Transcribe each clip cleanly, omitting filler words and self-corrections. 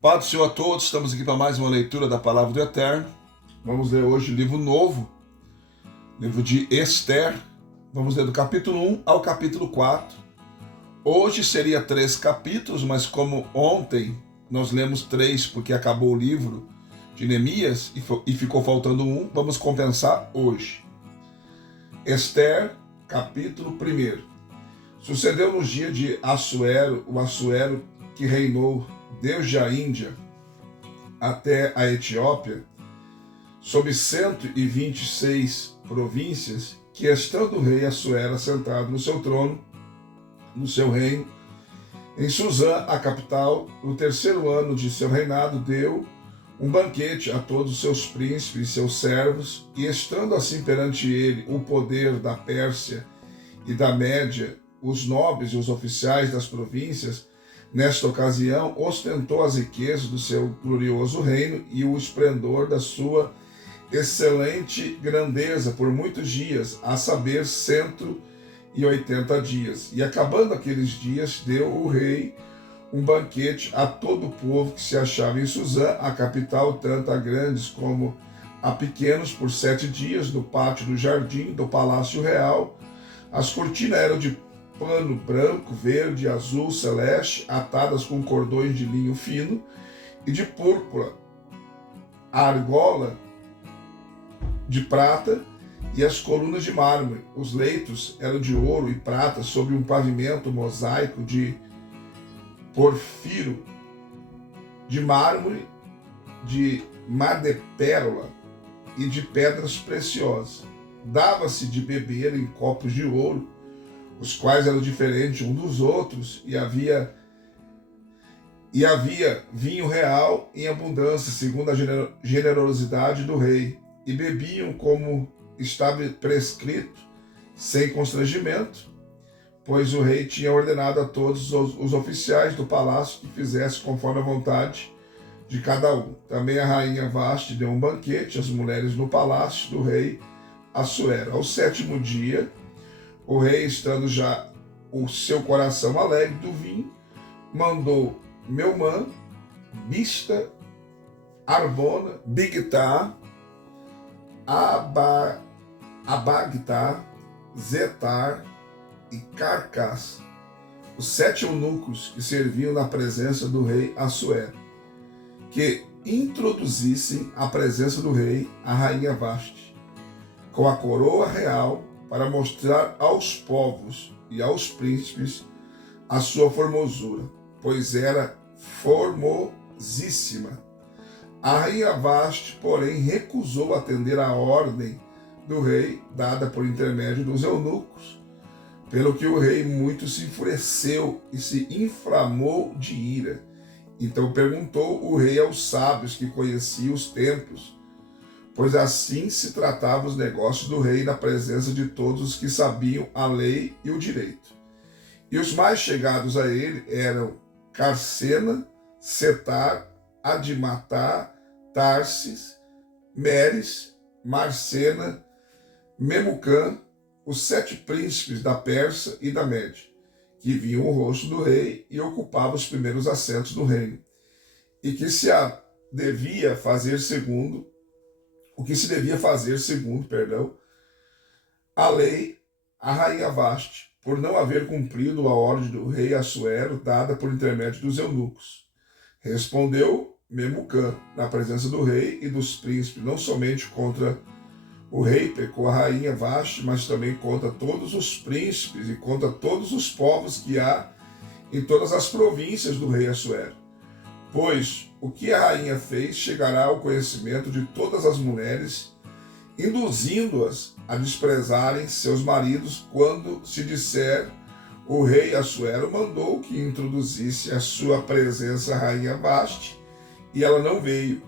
Paz do Senhor a todos, estamos aqui para mais uma leitura da Palavra do Eterno. Vamos ler hoje o livro novo, livro de Esther. Vamos ler do capítulo 1 ao capítulo 4. Hoje seria 3 capítulos, mas como ontem nós lemos 3 porque acabou o livro de Neemias e ficou faltando um, vamos compensar hoje. Esther, capítulo 1. Sucedeu nos dias de Assuero, o Assuero que reinou desde a Índia até a Etiópia, sob 126 províncias, que estando o rei Assuero assentado no seu trono, no seu reino, em Suzã, a capital, no 3º ano de seu reinado, deu um banquete a todos os seus príncipes e seus servos, e estando assim perante ele o poder da Pérsia e da Média, os nobres e os oficiais das províncias, nesta ocasião, ostentou as riquezas do seu glorioso reino e o esplendor da sua excelente grandeza por muitos dias, a saber, 180 dias. E acabando aqueles dias, deu o rei um banquete a todo o povo que se achava em Suzã, a capital, tanto a grandes como a pequenos, por 7 dias, no pátio do jardim do Palácio Real. As cortinas eram de pano branco, verde, azul, celeste, atadas com cordões de linho fino e de púrpura, a argola de prata e as colunas de mármore. Os leitos eram de ouro e prata sobre um pavimento mosaico de porfiro, de mármore, de madrepérola e de pedras preciosas. Dava-se de beber em copos de ouro, os quais eram diferentes um dos outros, e havia vinho real em abundância, segundo a generosidade do rei, e bebiam como estava prescrito, sem constrangimento, pois o rei tinha ordenado a todos os oficiais do palácio que fizessem conforme a vontade de cada um. Também a rainha Vasti deu um banquete às mulheres no palácio do rei Assuero. Ao 7º dia, o rei, estando já o seu coração alegre do vinho, mandou Meumã, Bista, Arbona, Bigtá, Abagtá, Zetar e Carcas, os 7 eunucos que serviam na presença do rei Assuero, que introduzissem à presença do rei a rainha Vasti, com a coroa real, para mostrar aos povos e aos príncipes a sua formosura, pois era formosíssima. A rainha Vasti, porém, recusou atender à ordem do rei, dada por intermédio dos eunucos, pelo que o rei muito se enfureceu e se inflamou de ira. Então perguntou o rei aos sábios que conheciam os tempos, pois assim se tratavam os negócios do rei na presença de todos os que sabiam a lei e o direito. E os mais chegados a ele eram Carcena, Setar, Admatá, Tarsis, Meres, Marcena, Memucã, os 7 príncipes da Pérsia e da Média, que viam o rosto do rei e ocupavam os primeiros assentos do reino, e que se devia fazer segundo a lei, a rainha Vasti, por não haver cumprido a ordem do rei Assuero dada por intermédio dos eunucos. Respondeu Memucã, na presença do rei e dos príncipes, não somente contra o rei pecou a rainha Vasti, mas também contra todos os príncipes e contra todos os povos que há em todas as províncias do rei Assuero. Pois o que a rainha fez chegará ao conhecimento de todas as mulheres, induzindo-as a desprezarem seus maridos, quando se disser: o rei Assuero mandou que introduzisse a sua presença a rainha Vasti, e ela não veio.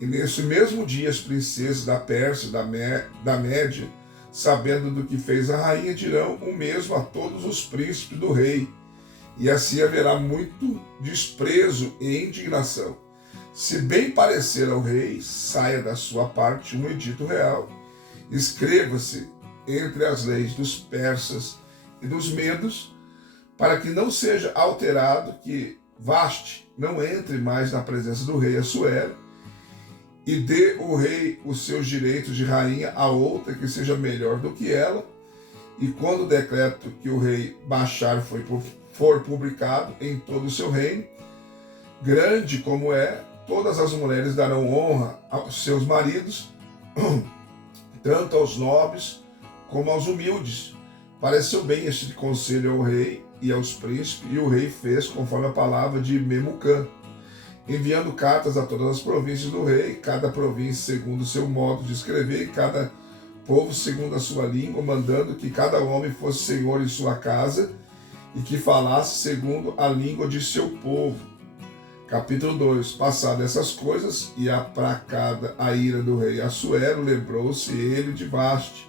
E nesse mesmo dia as princesas da Pérsia, da Média, sabendo do que fez a rainha, dirão o mesmo a todos os príncipes do rei, e assim haverá muito desprezo e indignação. Se bem parecer ao rei, saia da sua parte um edito real, escreva-se entre as leis dos persas e dos medos, para que não seja alterado, que Vaste, não entre mais na presença do rei Assuero, e dê o rei os seus direitos de rainha a outra que seja melhor do que ela. E quando o decreto que o rei Bashar for publicado em todo o seu reino, grande como é, todas as mulheres darão honra aos seus maridos, tanto aos nobres como aos humildes. Pareceu bem este conselho ao rei e aos príncipes, e o rei fez conforme a palavra de Memucã, enviando cartas a todas as províncias do rei, cada província segundo o seu modo de escrever, e cada povo segundo a sua língua, mandando que cada homem fosse senhor em sua casa e que falasse segundo a língua de seu povo. Capítulo 2. Passadas essas coisas, e apracada a ira do rei Assuero, lembrou-se ele de Vaste,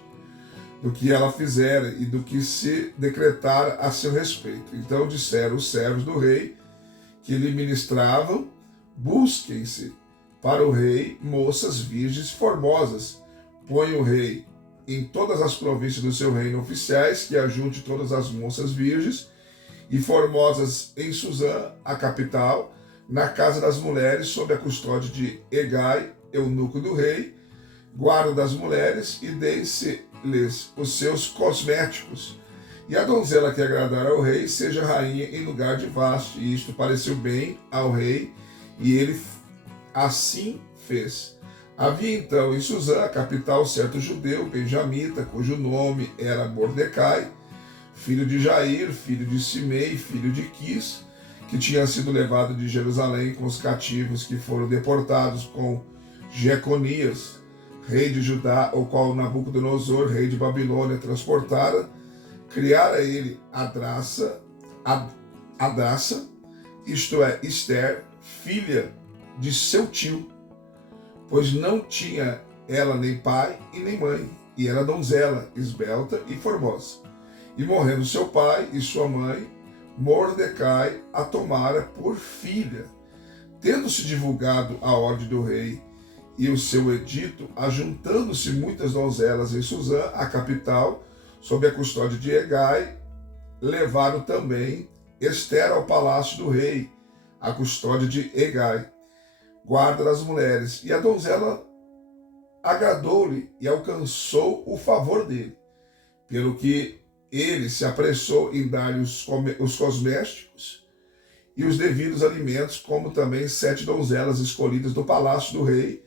do que ela fizera e do que se decretara a seu respeito. Então disseram os servos do rei que lhe ministravam: busquem-se para o rei moças virgens formosas. Põe o rei em todas as províncias do seu reino oficiais, que ajunte todas as moças virgens e formosas em Suzã, a capital, na casa das mulheres, sob a custódia de Hegai, eunuco do rei, guarda das mulheres, e deem-se-lhes os seus cosméticos. E a donzela que agradar ao rei seja rainha em lugar de Vaste. E isto pareceu bem ao rei, e ele assim fez. Havia então em Suzã, a capital, certo judeu, benjamita, cujo nome era Mordecai, filho de Jair, filho de Simei, filho de Quis, que tinha sido levado de Jerusalém com os cativos que foram deportados com Jeconias, rei de Judá, o qual Nabucodonosor, rei de Babilônia, transportara. Criara ele Adraça, isto é, Ester, filha de seu tio, pois não tinha ela nem pai e nem mãe, e era donzela, esbelta e formosa. E morrendo seu pai e sua mãe, Mordecai a tomara por filha. Tendo-se divulgado a ordem do rei e o seu edito, ajuntando-se muitas donzelas em Suzã, a capital, sob a custódia de Hegai, levaram também Ester ao palácio do rei, a custódia de Hegai, guarda das mulheres. E a donzela agradou-lhe e alcançou o favor dele, pelo que ele se apressou em dar-lhe os cosméticos e os devidos alimentos, como também 7 donzelas escolhidas do palácio do rei,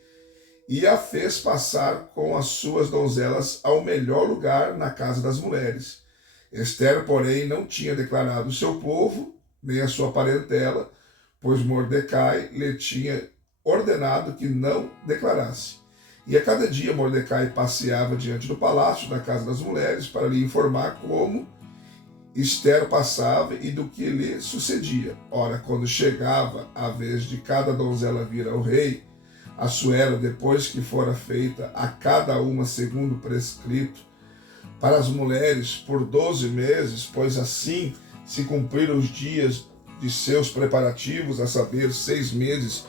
e a fez passar com as suas donzelas ao melhor lugar na casa das mulheres. Ester, porém, não tinha declarado o seu povo, nem a sua parentela, pois Mordecai lhe tinha ordenado que não declarasse. E a cada dia Mordecai passeava diante do palácio da casa das mulheres para lhe informar como Ester passava e do que lhe sucedia. Ora, quando chegava a vez de cada donzela vir ao rei Assuero, depois que fora feita a cada uma segundo prescrito para as mulheres por 12 meses, pois assim se cumpriram os dias de seus preparativos, a saber, 6 meses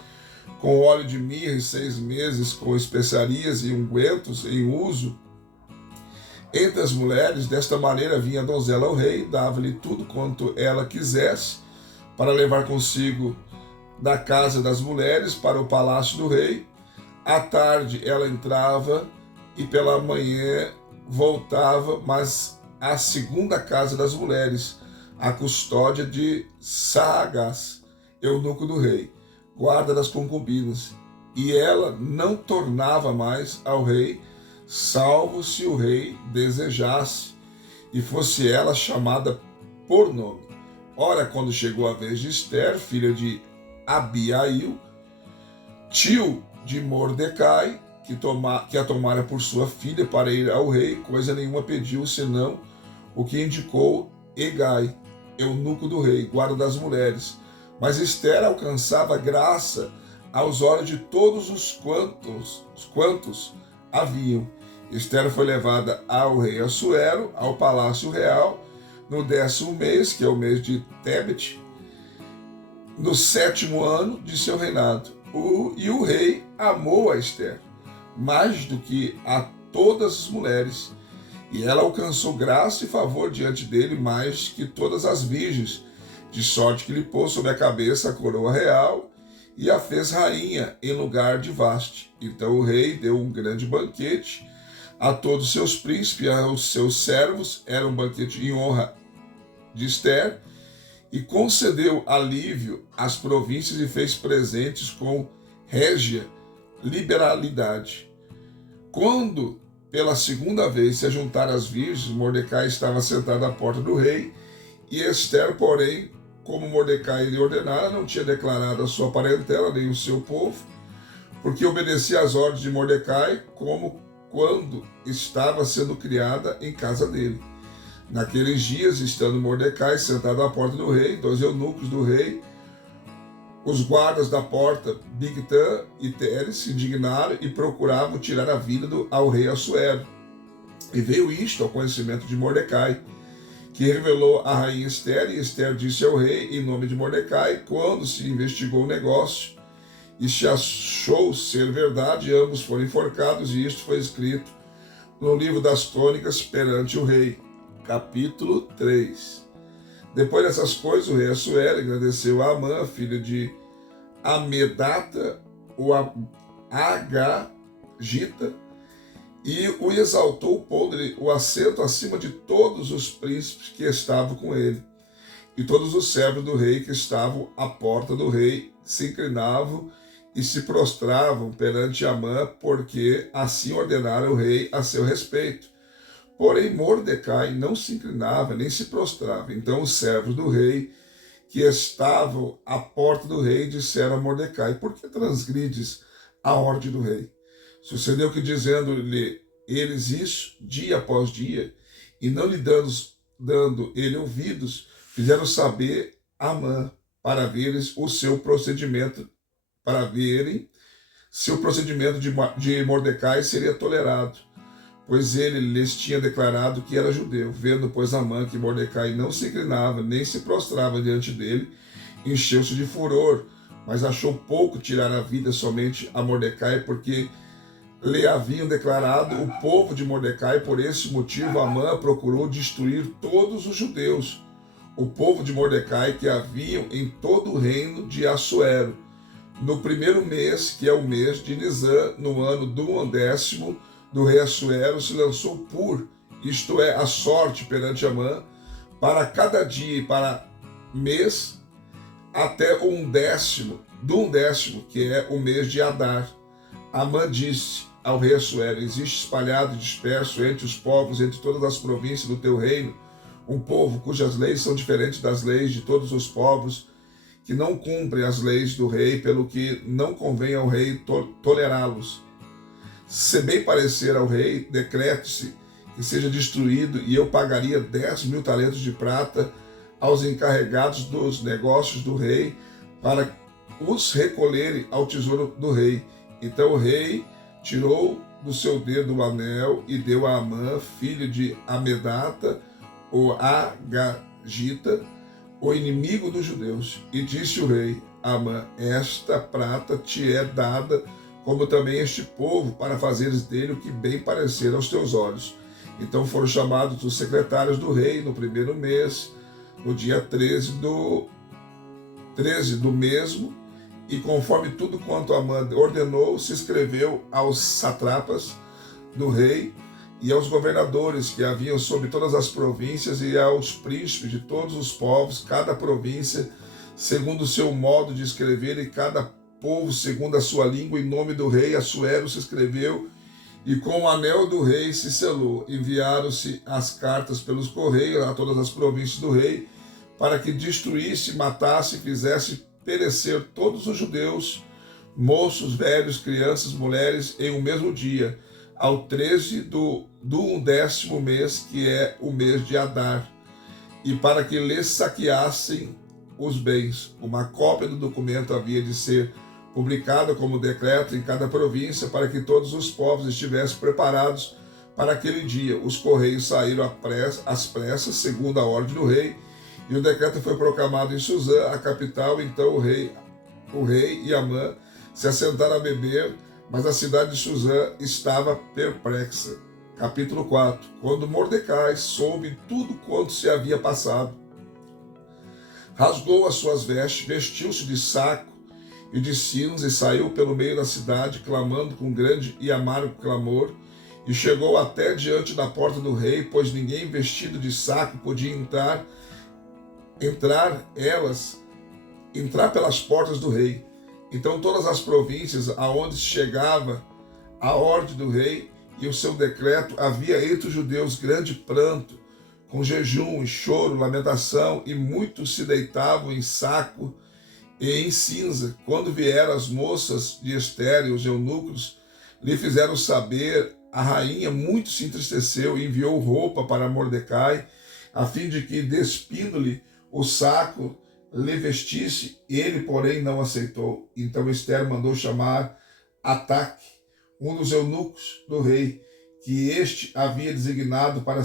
com óleo de mirra e 6 meses com especiarias e ungüentos em uso entre as mulheres. Desta maneira vinha a donzela ao rei, dava-lhe tudo quanto ela quisesse, para levar consigo da casa das mulheres para o palácio do rei. À tarde ela entrava e pela manhã voltava, mas à segunda casa das mulheres, a custódia de Saagás, eunuco do rei, guarda das concubinas, e ela não tornava mais ao rei, salvo se o rei desejasse, e fosse ela chamada por nome. Ora, quando chegou a vez de Ester, filha de Abiail, tio de Mordecai, que a tomara por sua filha para ir ao rei, coisa nenhuma pediu, senão o que indicou Hegai, eunuco do rei, guarda das mulheres. Mas Ester alcançava graça aos olhos de todos os quantos haviam. Ester foi levada ao rei Assuero, ao palácio real, no 10º mês, que é o mês de Tebet, no 7º ano de seu reinado. E o rei amou a Ester, mais do que a todas as mulheres, e ela alcançou graça e favor diante dele mais que todas as virgens de sorte que lhe pôs sobre a cabeça a coroa real e a fez rainha em lugar de Vaste. Então o rei deu um grande banquete a todos os seus príncipes e aos seus servos, era um banquete em honra de Ester, e concedeu alívio às províncias e fez presentes com régia liberalidade. Quando pela segunda vez se ajuntaram as virgens, Mordecai estava sentado à porta do rei, e Ester, porém, como Mordecai lhe ordenara, não tinha declarado a sua parentela nem o seu povo, porque obedecia às ordens de Mordecai, como quando estava sendo criada em casa dele. Naqueles dias, estando Mordecai sentado à porta do rei, 2 eunucos do rei, os guardas da porta, Bigtan e Teres, se indignaram e procuravam tirar a vida ao rei Assuero. E veio isto ao conhecimento de Mordecai, que revelou a rainha Ester, e Ester disse ao rei, em nome de Mordecai, quando se investigou o negócio, e se achou ser verdade, ambos foram enforcados, e isto foi escrito no livro das crônicas perante o rei. Capítulo 3. Depois dessas coisas, o rei Assuero agradeceu a Amã, filho de Amedata, o Agagita, e o exaltou, pondo-lhe o assento acima de todos os príncipes que estavam com ele. E todos os servos do rei que estavam à porta do rei se inclinavam e se prostravam perante Amã, porque assim ordenara o rei a seu respeito. Porém, Mordecai não se inclinava nem se prostrava. Então os servos do rei que estavam à porta do rei disseram a Mordecai: por que transgrides a ordem do rei? Sucedeu que, dizendo-lhe eles isso dia após dia, e não lhe dando ele ouvidos, fizeram saber a Amã para verem o seu procedimento, se o procedimento de Mordecai seria tolerado, pois ele lhes tinha declarado que era judeu. Vendo, pois, Amã que Mordecai não se inclinava, nem se prostrava diante dele, encheu-se de furor, mas achou pouco tirar a vida somente a Mordecai, porque lhe haviam declarado o povo de Mordecai. Por esse motivo, Amã procurou destruir todos os judeus, o povo de Mordecai, que haviam em todo o reino de Assuero. No primeiro mês, que é o mês de Nisan, no ano do 10º do rei Assuero, se lançou pur, isto é, a sorte perante Amã, para cada dia e para mês, até o 10º, do 10º, que é o mês de Adar. Amã disse ao rei Assuero: existe espalhado e disperso entre os povos, entre todas as províncias do teu reino, um povo cujas leis são diferentes das leis de todos os povos, que não cumprem as leis do rei, pelo que não convém ao rei tolerá-los. Se bem parecer ao rei, decrete-se que seja destruído, e eu pagaria 10.000 talentos de prata aos encarregados dos negócios do rei, para os recolherem ao tesouro do rei. Então o rei tirou do seu dedo o anel e deu a Amã, filho de Amedata, o Agagita, o inimigo dos judeus. E disse o rei: Amã, esta prata te é dada, como também este povo, para fazeres dele o que bem parecer aos teus olhos. Então foram chamados os secretários do rei no primeiro mês, no dia 13 do mesmo, e conforme tudo quanto Amã ordenou, se escreveu aos satrapas do rei e aos governadores que haviam sobre todas as províncias, e aos príncipes de todos os povos, cada província segundo o seu modo de escrever, e cada povo segundo a sua língua. Em nome do rei Assuero se escreveu, e com o anel do rei se selou. Enviaram-se as cartas pelos correios a todas as províncias do rei, para que destruísse, matasse e fizesse perecer todos os judeus, moços, velhos, crianças, mulheres, em um mesmo dia, ao 13 do 10º mês, que é o mês de Adar, e para que lhes saqueassem os bens. Uma cópia do documento havia de ser publicada como decreto em cada província, para que todos os povos estivessem preparados para aquele dia. Os correios saíram às pressas, segundo a ordem do rei, e o decreto foi proclamado em Suzã, a capital. Então o rei e Amã se assentaram a beber, mas a cidade de Suzã estava perplexa. Capítulo 4. Quando Mordecai soube tudo quanto se havia passado, rasgou as suas vestes, vestiu-se de saco e de cinza e saiu pelo meio da cidade, clamando com grande e amargo clamor, e chegou até diante da porta do rei, pois ninguém vestido de saco podia entrar pelas portas do rei. Então todas as províncias aonde chegava a ordem do rei e o seu decreto, havia entre os judeus grande pranto, com jejum e choro, lamentação, e muitos se deitavam em saco e em cinza. Quando vieram as moças de Ester e os eunucos, lhe fizeram saber, a rainha muito se entristeceu e enviou roupa para Mordecai, a fim de que, despindo-lhe o saco, lhe vestisse. Ele, porém, não aceitou. Então Ester mandou chamar Ataque, um dos eunucos do rei, que este havia designado para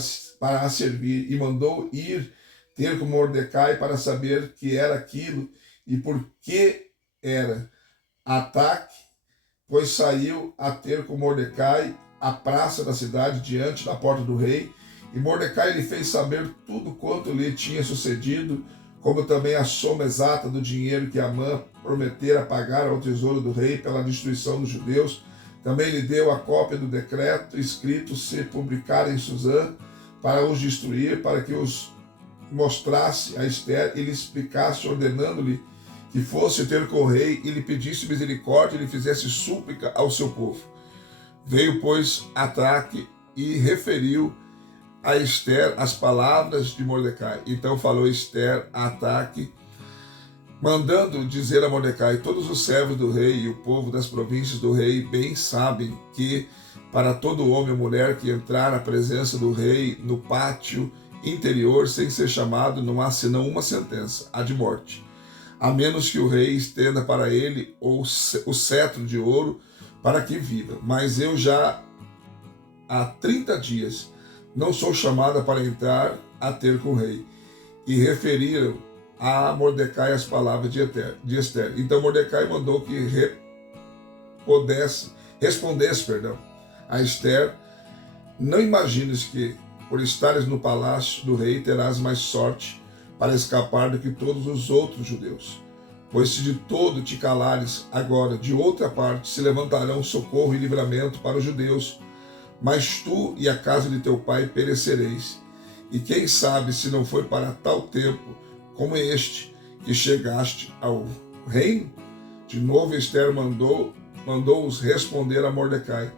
a servir, e mandou ir ter com Mordecai para saber que era aquilo e por que era. Ataque, pois saiu a ter com Mordecai à praça da cidade, diante da porta do rei, e Mordecai lhe fez saber tudo quanto lhe tinha sucedido, como também a soma exata do dinheiro que Amã prometera pagar ao tesouro do rei pela destruição dos judeus. Também lhe deu a cópia do decreto escrito se publicar em Suzã, para os destruir, para que os mostrasse a Ester e lhe explicasse, ordenando-lhe que fosse ter com o rei e lhe pedisse misericórdia e lhe fizesse súplica ao seu povo. Veio, pois, Ataque e referiu a Ester as palavras de Mordecai. Então falou Ester a Ataque, mandando dizer a Mordecai: todos os servos do rei e o povo das províncias do rei bem sabem que, para todo homem ou mulher que entrar à presença do rei no pátio interior sem ser chamado, não há senão uma sentença, a de morte, a menos que o rei estenda para ele o cetro de ouro para que viva. Mas eu já há 30 dias não sou chamada para entrar a ter com o rei. E referiram a Mordecai as palavras de Ester. Então Mordecai mandou que respondesse a Ester: não imagines que, por estares no palácio do rei, terás mais sorte para escapar do que todos os outros judeus. Pois se de todo te calares, agora, de outra parte, se levantarão socorro e livramento para os judeus, mas tu e a casa de teu pai perecereis. E quem sabe se não foi para tal tempo como este que chegaste ao reino? De novo Ester mandou-os responder a Mordecai: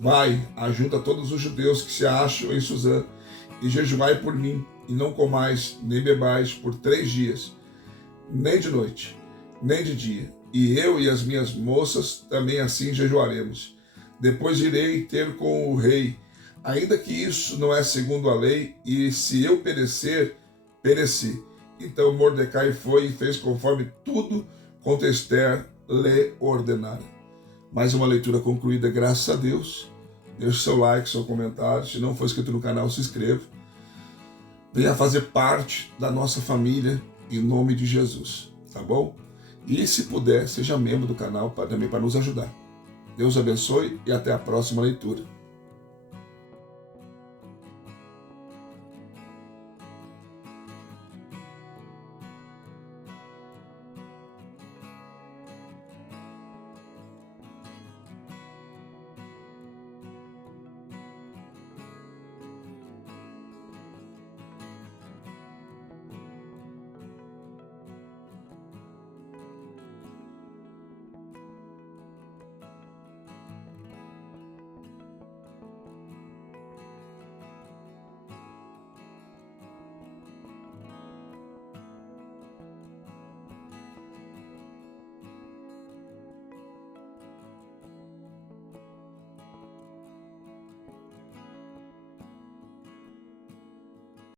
vai, ajunta todos os judeus que se acham em Suzã, e jejuai por mim, e não comais nem bebais por 3 dias, nem de noite, nem de dia. E eu e as minhas moças também assim jejuaremos. Depois irei ter com o rei, ainda que isso não é segundo a lei, e se eu perecer, pereci. Então Mordecai foi e fez conforme tudo quanto Ester lhe ordenara. Mais uma leitura concluída, graças a Deus. Deixe seu like, seu comentário. Se não for inscrito no canal, se inscreva. Venha fazer parte da nossa família, em nome de Jesus, tá bom? E se puder, seja membro do canal também para nos ajudar. Deus abençoe e até a próxima leitura.